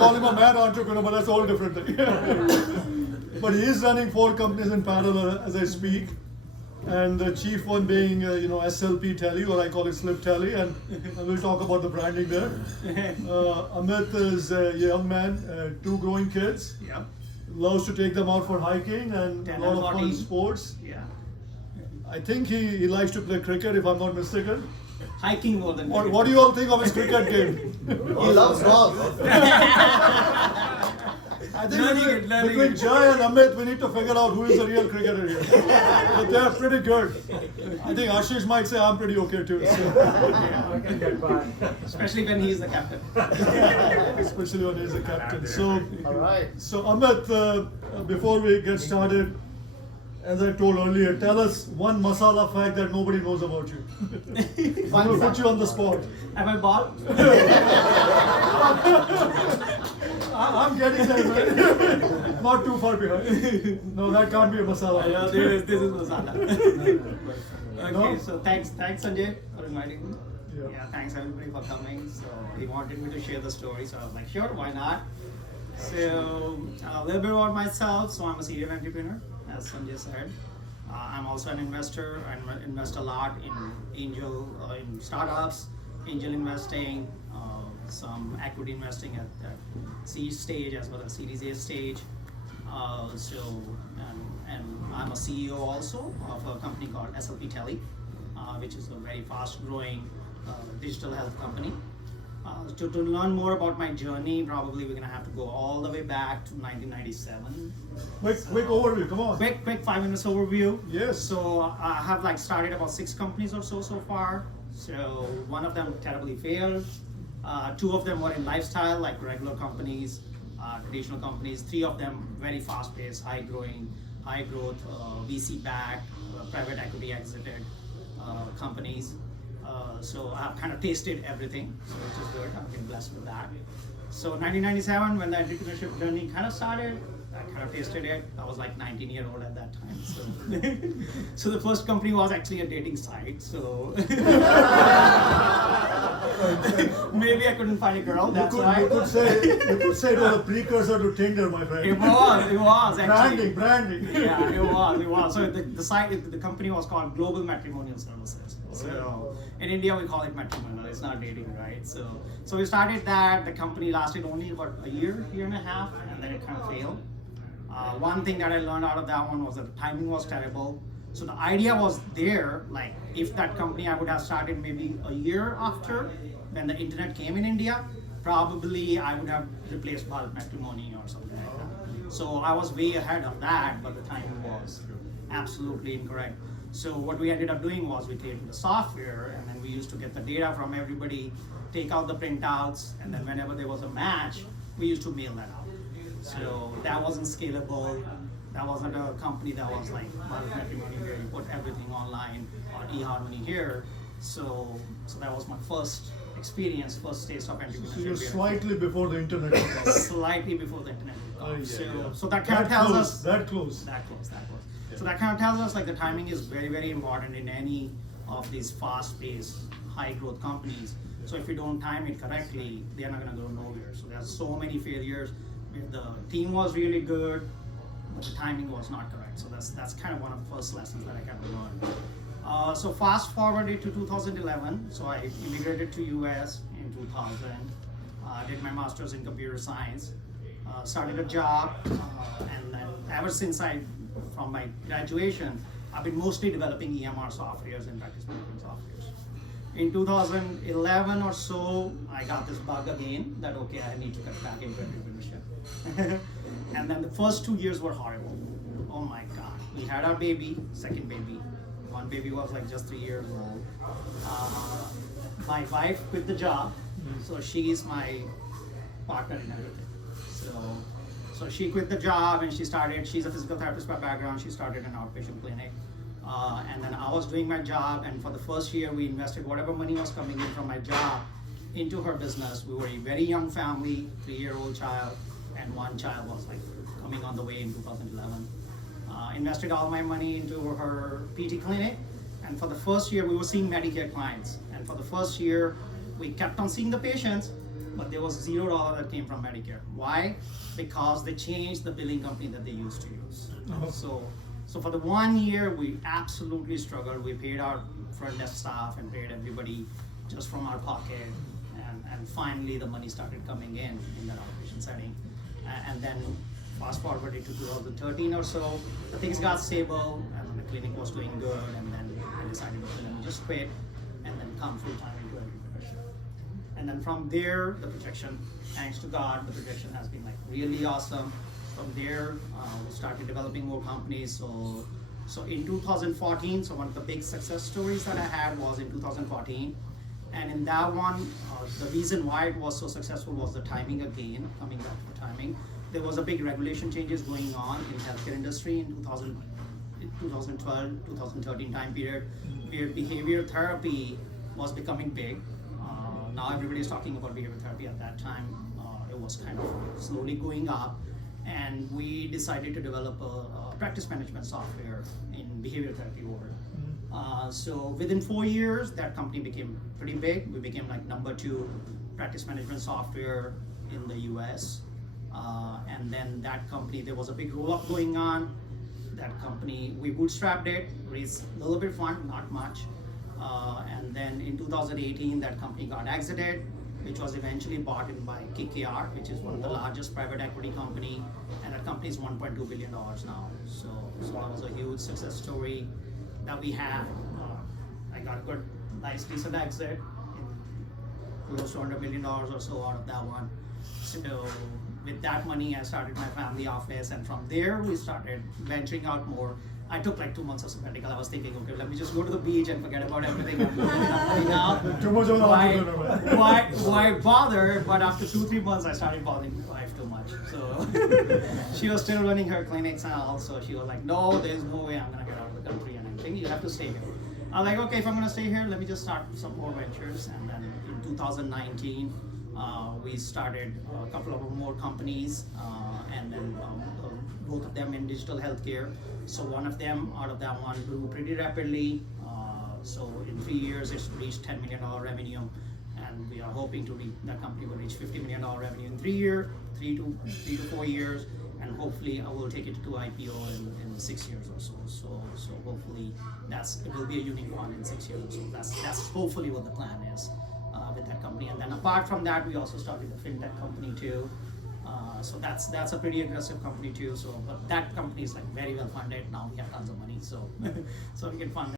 call him a mad entrepreneur, but that's all different thing. But he is running 4 companies in parallel as I speak. And the chief one being, SLP Tele, or I call it Slip Tele, and we'll talk about the branding there. Amit is a young man, 2 growing kids. Yeah. Loves to take them out for hiking and a lot of fun sports. Yeah. I think he likes to play cricket, if I'm not mistaken. Hiking more than cricket. What do you all think of his cricket game? He loves golf. I think between Jai and Amit, we need to figure out who is the real cricketer here. But they are pretty good. I think Ashish might say I'm pretty okay too. Especially when he's the captain. Especially when he's the captain. So, All right. so Amit, before we get started, as I told earlier, tell us one masala fact that nobody knows about you. I will put you on the spot. Am I bald? I'm getting there, man. Not too far behind. No, that can't be a masala. Yeah, this is masala. Okay, No? so thanks Sanjay for inviting me. Yeah. Thanks everybody for coming. So he wanted me to share the story, so I was like, sure, why not? So a little bit about myself. So I'm a serial entrepreneur, as Sanjay said. I'm also an investor. I invest a lot in in startups, angel investing, some equity investing at seed stage as well as Series A stage. And I'm a CEO also of a company called SLP Tele, which is a very fast-growing digital health company. To learn more about my journey, probably we're gonna have to go all the way back to 1997. Quick overview, come on. Quick 5 minutes overview. Yes. So I have started about 6 companies or so far. So one of them terribly failed. 2 of them were in lifestyle, like regular companies, traditional companies. 3 of them very fast-paced, high growth, VC-backed, private equity exited companies. So I've kind of tasted everything, so which is good. I've been blessed with that. So 1997, when the entrepreneurship journey kind of started, I kind of tasted it. I was like 19-year-old at that time. So, so the first company was actually a dating site. So maybe I couldn't find a girl. That's why. You could say it was a precursor to Tinder, my friend. It was actually. Branding. Yeah, it was. So the company was called Global Matrimonial Services. So in India we call it matrimonial. It's not dating, right? So we started that. The company lasted only about a year and a half, and then it kind of failed. One thing that I learned out of that one was that the timing was terrible. So the idea was there, like if that company I would have started maybe a year after when the internet came in India, probably I would have replaced Bharat Matrimony or something like that. So I was way ahead of that, but the timing was absolutely incorrect. So what we ended up doing was we created the software, and then we used to get the data from everybody, take out the printouts, and then whenever there was a match, we used to mail that out. So that wasn't scalable. That wasn't a company that was like Bharat Matrimony where you put everything online or eHarmony here. So that was my first experience, first taste of entrepreneurship. So you're slightly before the internet. Slightly before the internet. Yeah. So that kind of tells us that close. That close. So that kind of tells us like the timing is very, very important in any of these fast-paced, high-growth companies. So if you don't time it correctly, they're not going to go nowhere. So there's so many failures where the team was really good, but the timing was not correct. So that's kind of one of the first lessons that I kind of learned. So fast forwarded to 2011. So I immigrated to US in 2000. Did my master's in computer science. Started a job, and then ever since from my graduation, I've been mostly developing EMR softwares and practice management softwares. In 2011 or so, I got this bug again that okay, I need to get back into entrepreneurship. And then the first 2 years were horrible. Oh my God, we had our baby, second baby. One baby was like just 3 years old. My wife quit the job, so she's my partner in everything. So she quit the job and she's a physical therapist by background. She started an outpatient clinic. And then I was doing my job, and for the first year we invested whatever money was coming in from my job into her business. We were a very young family, 3-year-old child, and one child was like coming on the way in 2011. Invested all my money into her PT clinic, and for the first year we were seeing Medicare clients. And for the first year we kept on seeing the patients, but there was $0 that came from Medicare. Why? Because they changed the billing company that they used to use. So for the 1 year, we absolutely struggled. We paid our front desk staff and paid everybody just from our pocket. And finally, the money started coming in that outpatient setting. And then fast forward to 2013 or so, the things got stable and the clinic was doing good. And then I decided, okay, let me just quit and then come full time into every. And then from there, the projection, thanks to God, the projection has been like really awesome. From there, we started developing more companies. So in 2014, so one of the big success stories that I had was in 2014. And in that one, the reason why it was so successful was the timing again, coming back to the timing. There was a big regulation changes going on in healthcare industry in 2012, 2013 time period, where behavior therapy was becoming big. Now everybody is talking about behavior therapy. At that time, it was kind of slowly going up. And we decided to develop a practice management software in behavior therapy world. So within 4 years, that company became pretty big. We became like #2 practice management software in the US. And then that company, there was a big roll up going on. That company, we bootstrapped it, raised a little bit fund, not much. And then in 2018, that company got exited, which was eventually bought in by KKR, which is one of the largest private equity company, and that company is $1.2 billion now. So that was a huge success story that we had. I got a good, nice, decent exit, in close to $100 million or so out of that one. So with that money, I started my family office, and from there we started venturing out more. I took like 2 months of sabbatical. I was thinking, okay, let me just go to the beach and forget about everything I'm doing now. Too much of an entrepreneur, man. Why bother? But after 2-3 months, I started bothering my wife too much. So she was still running her clinics and all. So she was like, no, there's no way I'm gonna get out of the country and everything. You have to stay here. I'm like, okay, if I'm gonna stay here, let me just start some more ventures. And then in 2019, we started a couple of more companies, and then both of them in digital healthcare. So one of them, out of that one, grew pretty rapidly. So in 3 years, it's reached $10 million revenue, and we are hoping to that company will reach $50 million revenue in 3 years, 3 to 4 years, and hopefully I will take it to IPO in 6 years or so. So hopefully it will be a unicorn in 6 years or so. That's hopefully what the plan is with that company. And then apart from that, we also started a fintech company too. So that's a pretty aggressive company too. So, but that company is like very well funded. Now we have tons of money, so so we can fund